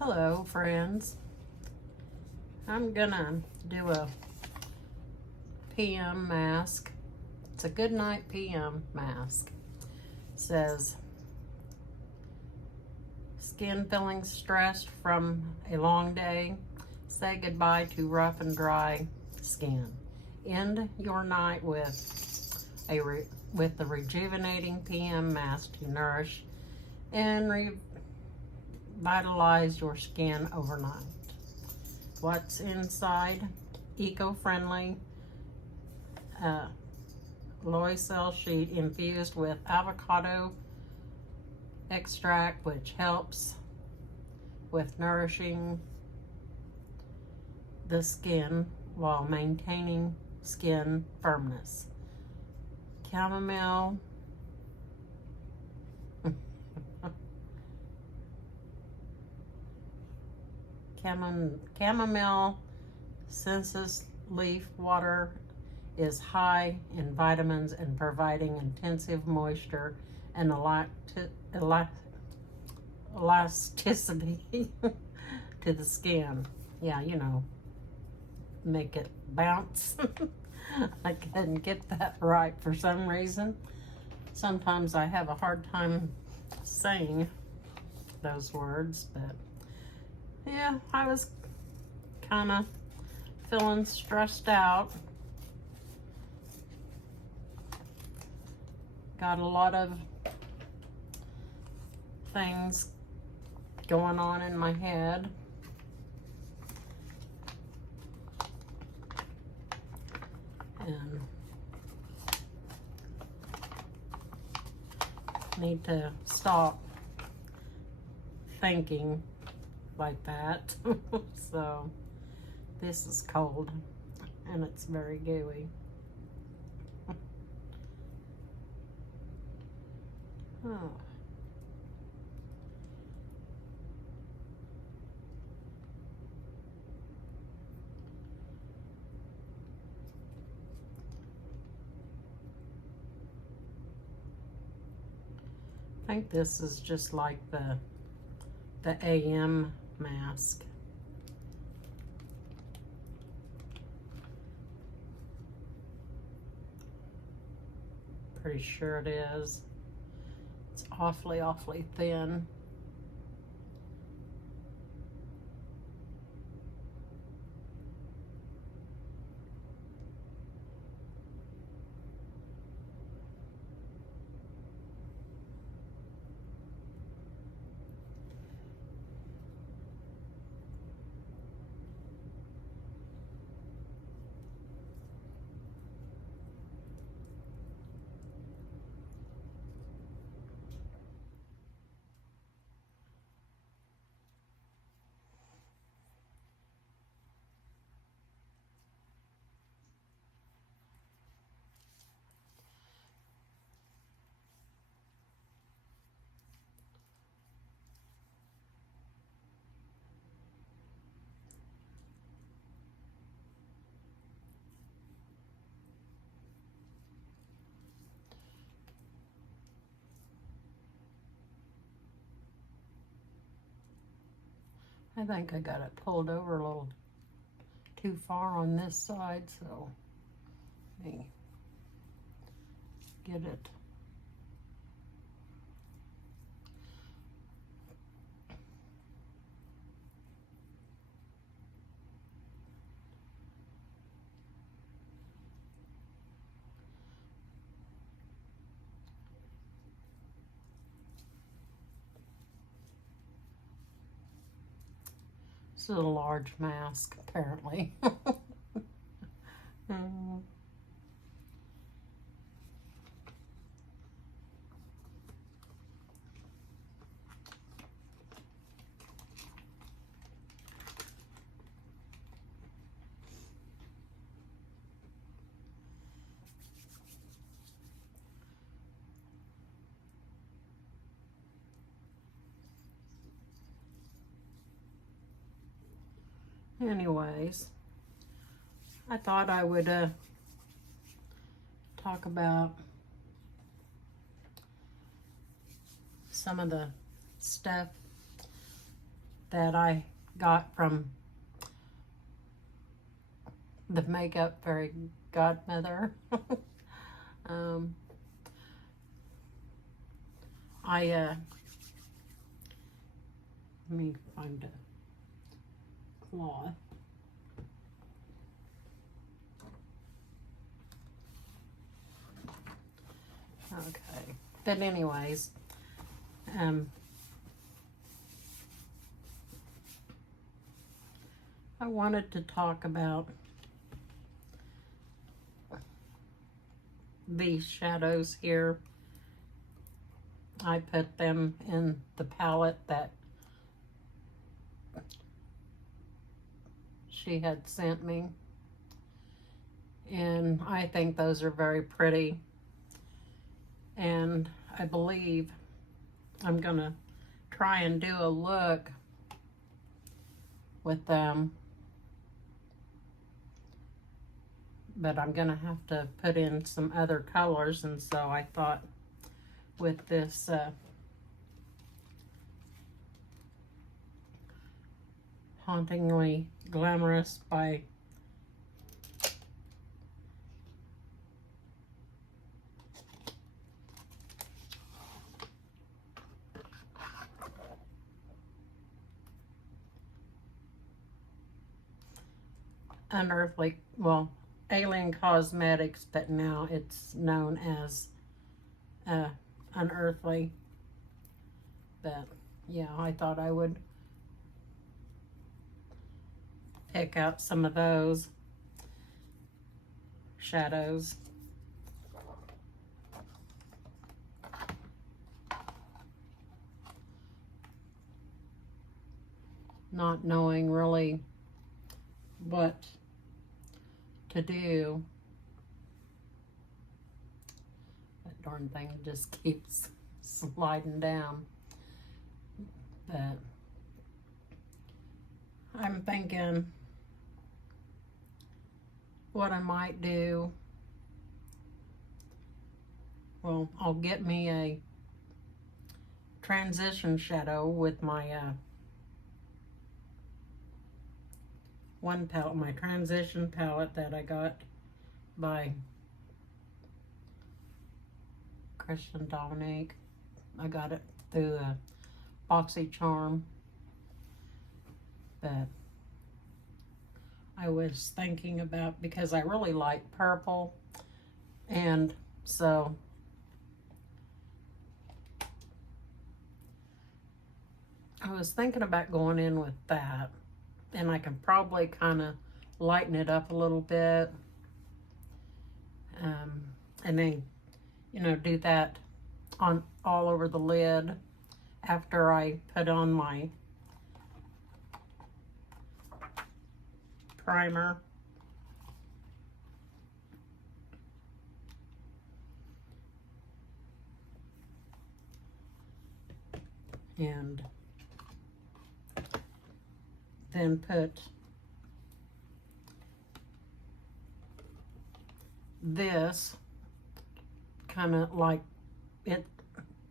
Hello friends, I'm gonna do a PM mask. It's a good night PM mask. It says, skin feeling stressed from a long day, say goodbye to rough and dry skin. End your night with the rejuvenating PM mask to nourish and revitalize your skin overnight. What's inside? Eco-friendly Loyal sheet infused with avocado extract, which helps with nourishing the skin while maintaining skin firmness. Chamomile chamomile census leaf water is high in vitamins and providing intensive moisture and elasticity to the skin. Yeah, you know, make it bounce. I couldn't get that right for some reason. Sometimes I have a hard time saying those words, but yeah, I was kind of feeling stressed out. Got a lot of things going on in my head. And need to stop thinking like that. So this is cold and it's very gooey. Oh. I think this is just like the AM mask. Pretty sure it is. It's awfully thin. I think I got it pulled over a little too far on this side, so let me get it. This is a large mask, apparently. Anyways, I thought I would talk about some of the stuff that I got from the Makeup Fairy Godmother. Let me find a cloth. Okay, but anyways, I wanted to talk about these shadows here. I put them in the palette that she had sent me, and I think those are very pretty, and I believe I'm gonna try and do a look with them, but I'm gonna have to put in some other colors, and so I thought with this Hauntingly Glamorous by Unearthly, well, Alien Cosmetics, but now it's known as Unearthly. But yeah, I thought I would pick out some of those shadows. Not knowing really what to do. That darn thing just keeps sliding down. But I'm thinking what I might do, well, I'll get me a transition shadow with my one palette, my transition palette that I got by Christian Dominique. I got it through BoxyCharm. But I was thinking about, because I really like purple, and so I was thinking about going in with that, and I can probably kind of lighten it up a little bit, and then, you know, do that on all over the lid after I put on my primer. And then put this kind of like it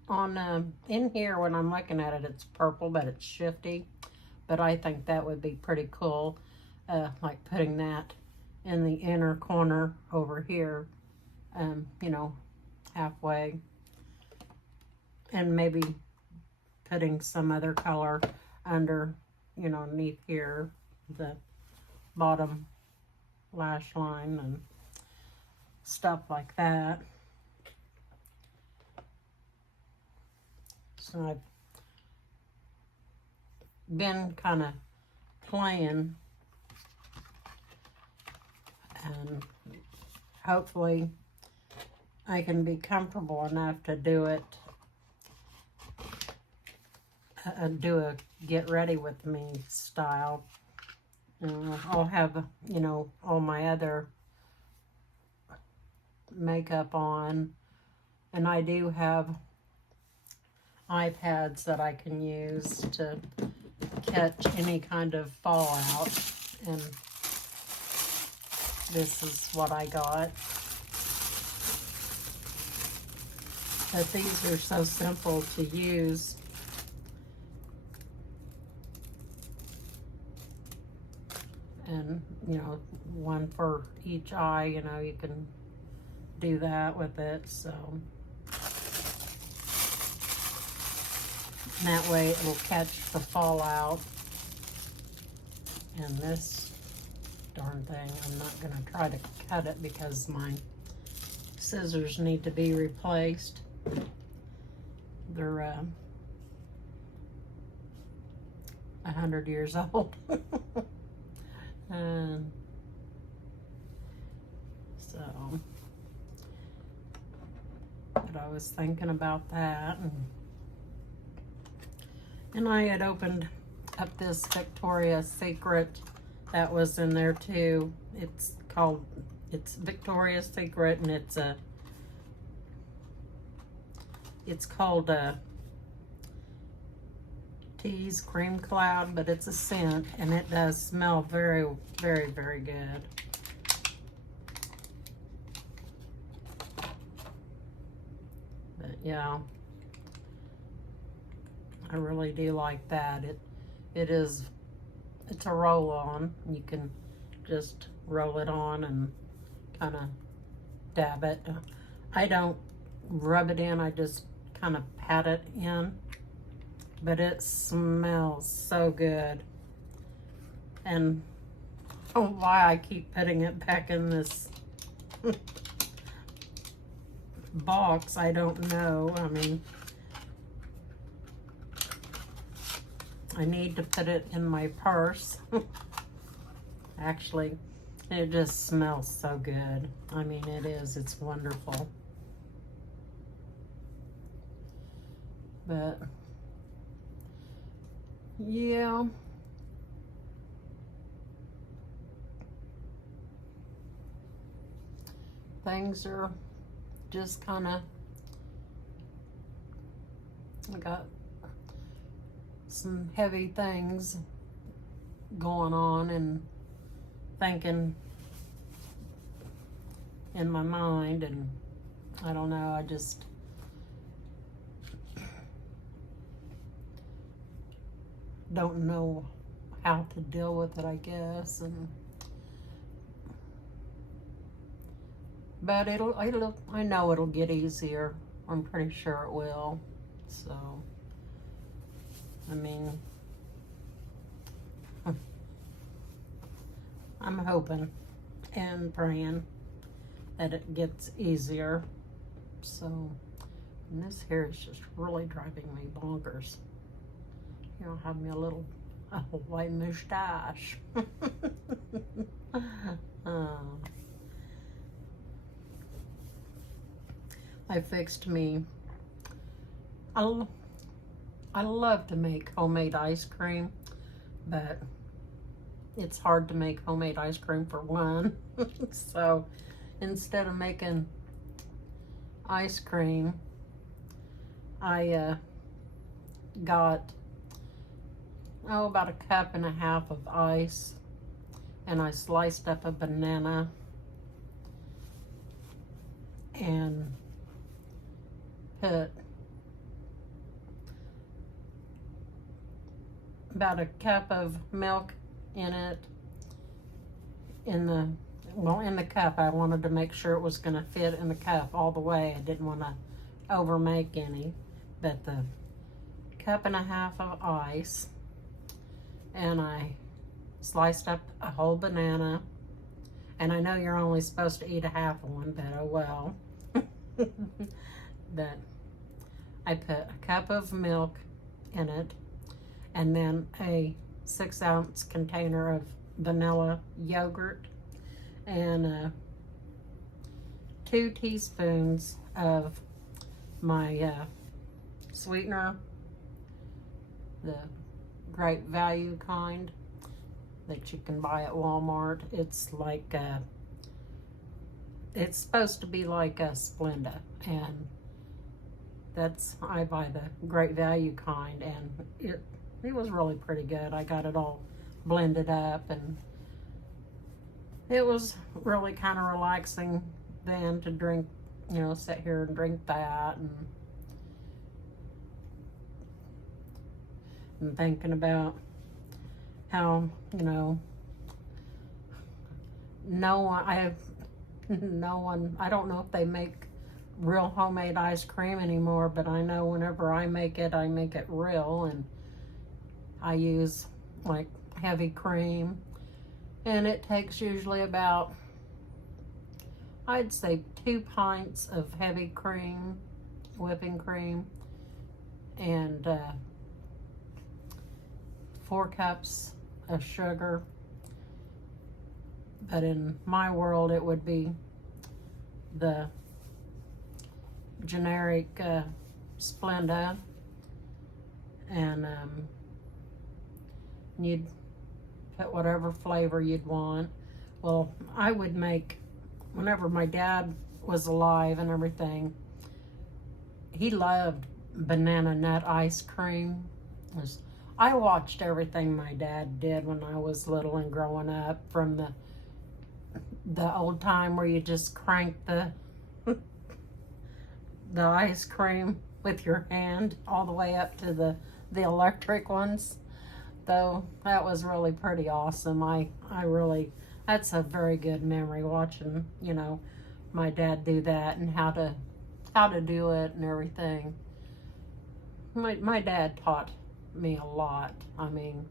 on in here. When I'm looking at it, it's purple, but it's shifty, but I think that would be pretty cool, like putting that in the inner corner over here, you know, halfway, and maybe putting some other color under, you know, underneath here, the bottom lash line and stuff like that. So I've been kind of playing, and hopefully I can be comfortable enough to do it, do a get ready with me style. I'll have, you know, all my other makeup on, and I do have iPads that I can use to catch any kind of fallout, and this is what I got. But these are so simple to use. And, you know, one for each eye, you know, you can do that with it, so. And that way it will catch the fallout. And this darn thing, I'm not gonna try to cut it because my scissors need to be replaced. They're 100 years old. And so, but I was thinking about that, and I had opened up this Victoria's Secret that was in there too. It's Victoria's Secret, and it's called Tease Cream Cloud, but it's a scent, and it does smell very, very, very good. But yeah, I really do like that. It's a roll-on. You can just roll it on and kind of dab it. I don't rub it in, I just kind of pat it in. But it smells so good. And why I keep putting it back in this box, I don't know. I mean, I need to put it in my purse. Actually, it just smells so good. I mean, it's wonderful. But yeah, things are just kind of, I got some heavy things going on and thinking in my mind, and I don't know, I just don't know how to deal with it, I guess. But I know it'll get easier. I'm pretty sure it will. So, I mean, I'm hoping and praying that it gets easier. So, and this hair is just really driving me bonkers. You know, have me a white mustache. I fixed me. I love to make homemade ice cream, but it's hard to make homemade ice cream for one. So instead of making ice cream, I got about 1.5 cups of ice, and I sliced up a banana and put about 1 cup of milk in it. In the cup, I wanted to make sure it was going to fit in the cup all the way. I didn't want to overmake any, but the 1.5 cups of ice, and I sliced up a whole banana. And I know you're only supposed to eat 1/2 of one, but oh well. But I put 1 cup of milk in it, and then a 6-ounce container of vanilla yogurt, and 2 teaspoons of my sweetener, the Great Value kind that you can buy at Walmart. It's like it's supposed to be like a Splenda, and I buy the Great Value kind, and it was really pretty good. I got it all blended up, and it was really kind of relaxing then to drink, you know, sit here and drink that, and thinking about how, you know, no one, I don't know if they make real homemade ice cream anymore, but I know whenever I make it real, and I use like heavy cream, and it takes usually about, I'd say 2 pints of heavy cream, whipping cream, and 4 cups of sugar. But in my world, it would be the generic Splenda, and you'd put whatever flavor you'd want. Well, I would make, whenever my dad was alive and everything, he loved banana nut ice cream. I watched everything my dad did when I was little and growing up, from the old time where you just crank the ice cream with your hand all the way up to the electric ones. Though that was really pretty awesome. I really, that's a very good memory, watching, you know, my dad do that and how to do it and everything. My dad taught me a lot. I mean,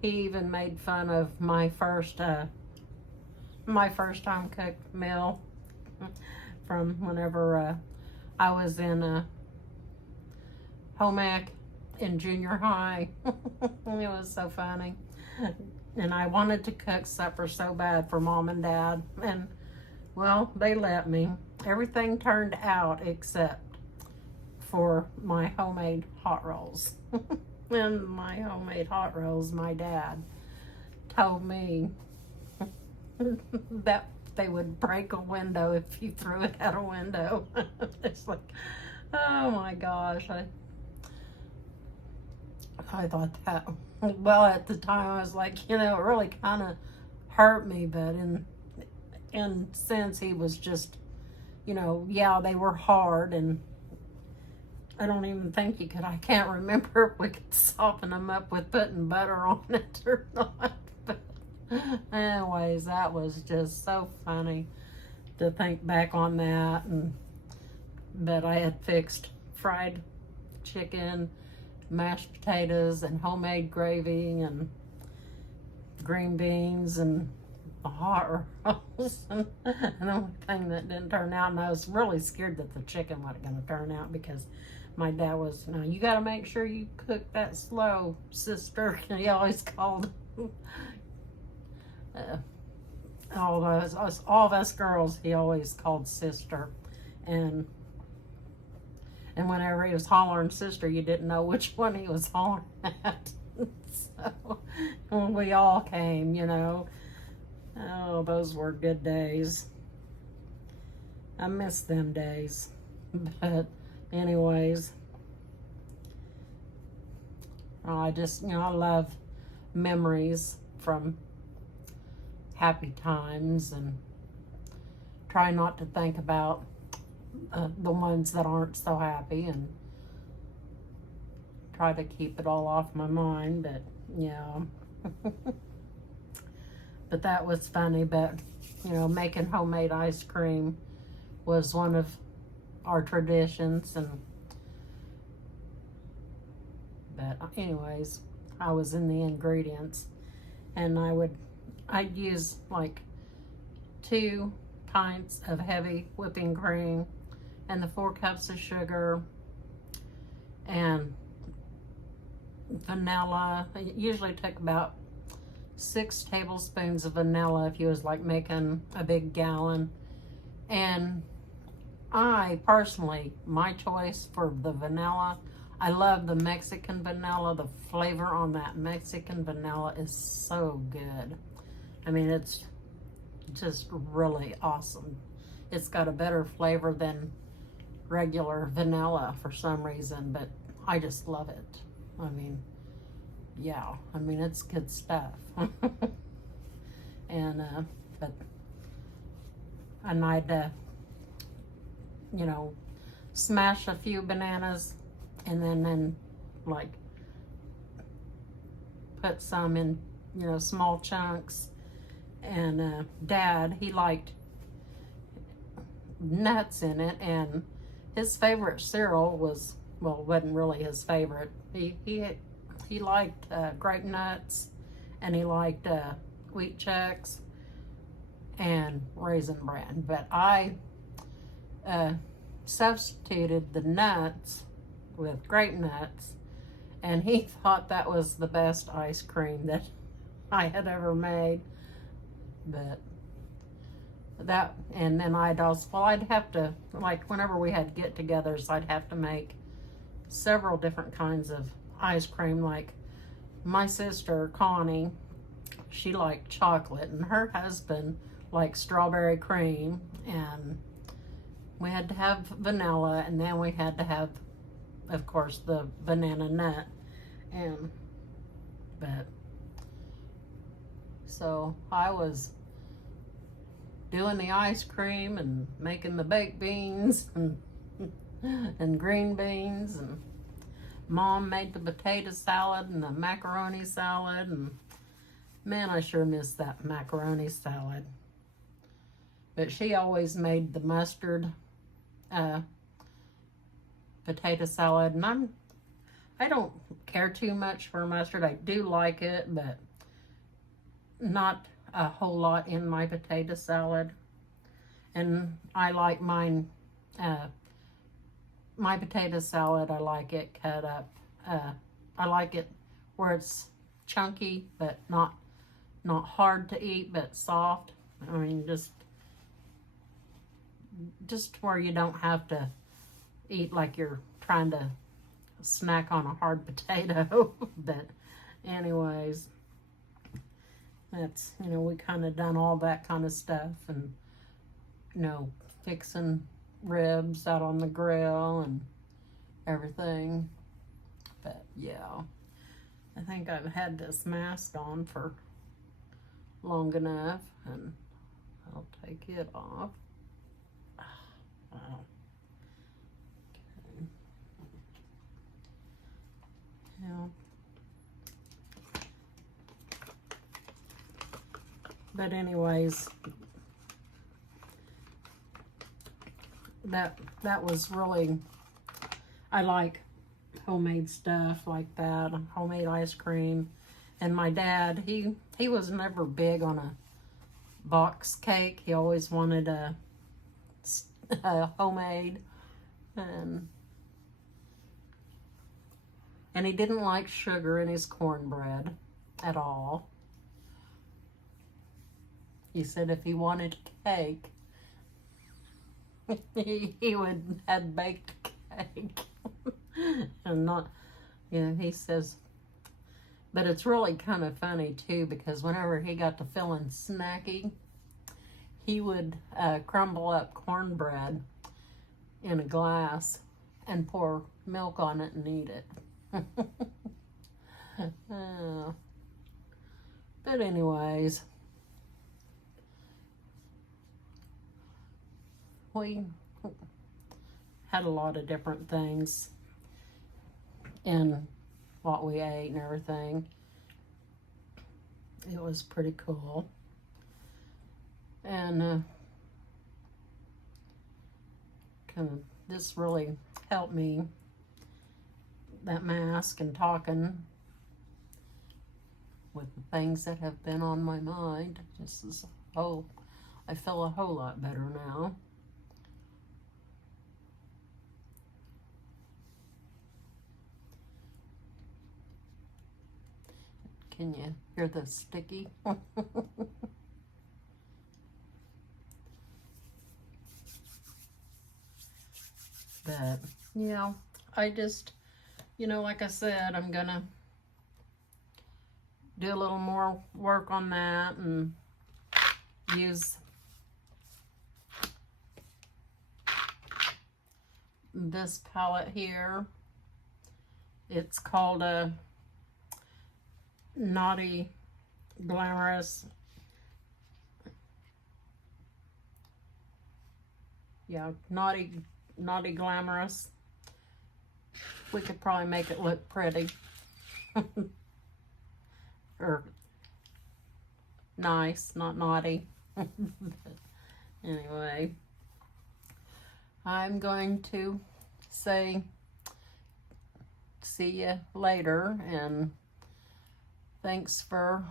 he even made fun of my first time cooked meal from whenever I was in home ec in junior high. It was so funny. And I wanted to cook supper so bad for Mom and Dad, and well, they let me. Everything turned out except for my homemade hot rolls. And my homemade hot rolls, my dad told me that they would break a window if you threw it out a window. It's like, oh my gosh. I thought that, well, at the time I was like, you know, it really kind of hurt me, but in sense, he was just, you know, yeah, they were hard, and I don't even think you could, I can't remember if we could soften them up with putting butter on it or not. But anyways, that was just so funny to think back on that. But I had fixed fried chicken, mashed potatoes, and homemade gravy, and green beans, and the hot rolls. And the only thing that didn't turn out, and I was really scared that the chicken wasn't going to turn out, because my dad was, no, you got to make sure you cook that slow, sister. He always called all of us girls, he always called sister. And whenever he was hollering sister, you didn't know which one he was hollering at. So when we all came, you know, oh, those were good days. I miss them days. But anyways, I just, you know, I love memories from happy times, and try not to think about the ones that aren't so happy, and try to keep it all off my mind. But yeah. But that was funny. But you know, making homemade ice cream was one of our traditions. And but anyways, I was in the ingredients, and I'd use like 2 pints of heavy whipping cream, and the 4 cups of sugar, and vanilla. It usually took about 6 tablespoons of vanilla if you was like making a big gallon. And I personally, my choice for the vanilla, I love the Mexican vanilla. The flavor on that Mexican vanilla is so good. I mean, it's just really awesome. It's got a better flavor than regular vanilla for some reason, but I just love it. I mean, yeah, I mean, it's good stuff. And I'd you know, smash a few bananas, and then like put some in, you know, small chunks, And Dad, he liked nuts in it, and his favorite cereal was, well, wasn't really his favorite. He liked grape nuts, and he liked wheat checks and raisin bran. But I substituted the nuts with grape nuts, and he thought that was the best ice cream that I had ever made. But that, and then I'd also, well, I'd have to, like, whenever we had get-togethers, I'd have to make several different kinds of ice cream. Like my sister Connie, she liked chocolate, and her husband liked strawberry cream, and we had to have vanilla, and then we had to have, of course, the banana nut. And but so I was doing the ice cream and making the baked beans and green beans, and Mom made the potato salad and the macaroni salad, and man, I sure miss that macaroni salad. But she always made the mustard potato salad, and I don't care too much for mustard. I do like it, but not a whole lot in my potato salad. And I like mine, my potato salad, I like it cut up. I like it where it's chunky, but not hard to eat, but soft. I mean, just where you don't have to eat like you're trying to snack on a hard potato. But anyways, that's, you know, we kind of done all that kind of stuff, and, you know, fixing ribs out on the grill and everything. But yeah, I think I've had this mask on for long enough, and I'll take it off. Wow. Okay. Yeah. But anyways, that was really, I like homemade stuff like that, homemade ice cream. And my dad, he was never big on a box cake. He always wanted a homemade, and he didn't like sugar in his cornbread at all. He said if he wanted cake, he would have baked cake. And not, you know, he says, but it's really kind of funny too, because whenever he got to feeling snacky, he would crumble up cornbread in a glass and pour milk on it and eat it. But anyways, we had a lot of different things in what we ate and everything. It was pretty cool. And kind of, this really helped me, that mask and talking with the things that have been on my mind. Just as, oh, I feel a whole lot better now. Can you hear the sticky? But, you know, I just, you know, like I said, I'm gonna do a little more work on that and use this palette here. It's called a Naughty Glamorous. Yeah, Naughty Glamorous. We could probably make it look pretty. Or nice, not naughty. But anyway, I'm going to say see you later, and thanks for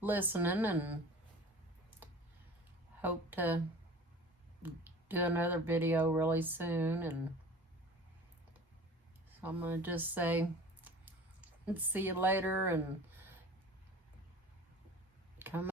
listening, and hope to do another video really soon. And so I'm going to just say see you later, and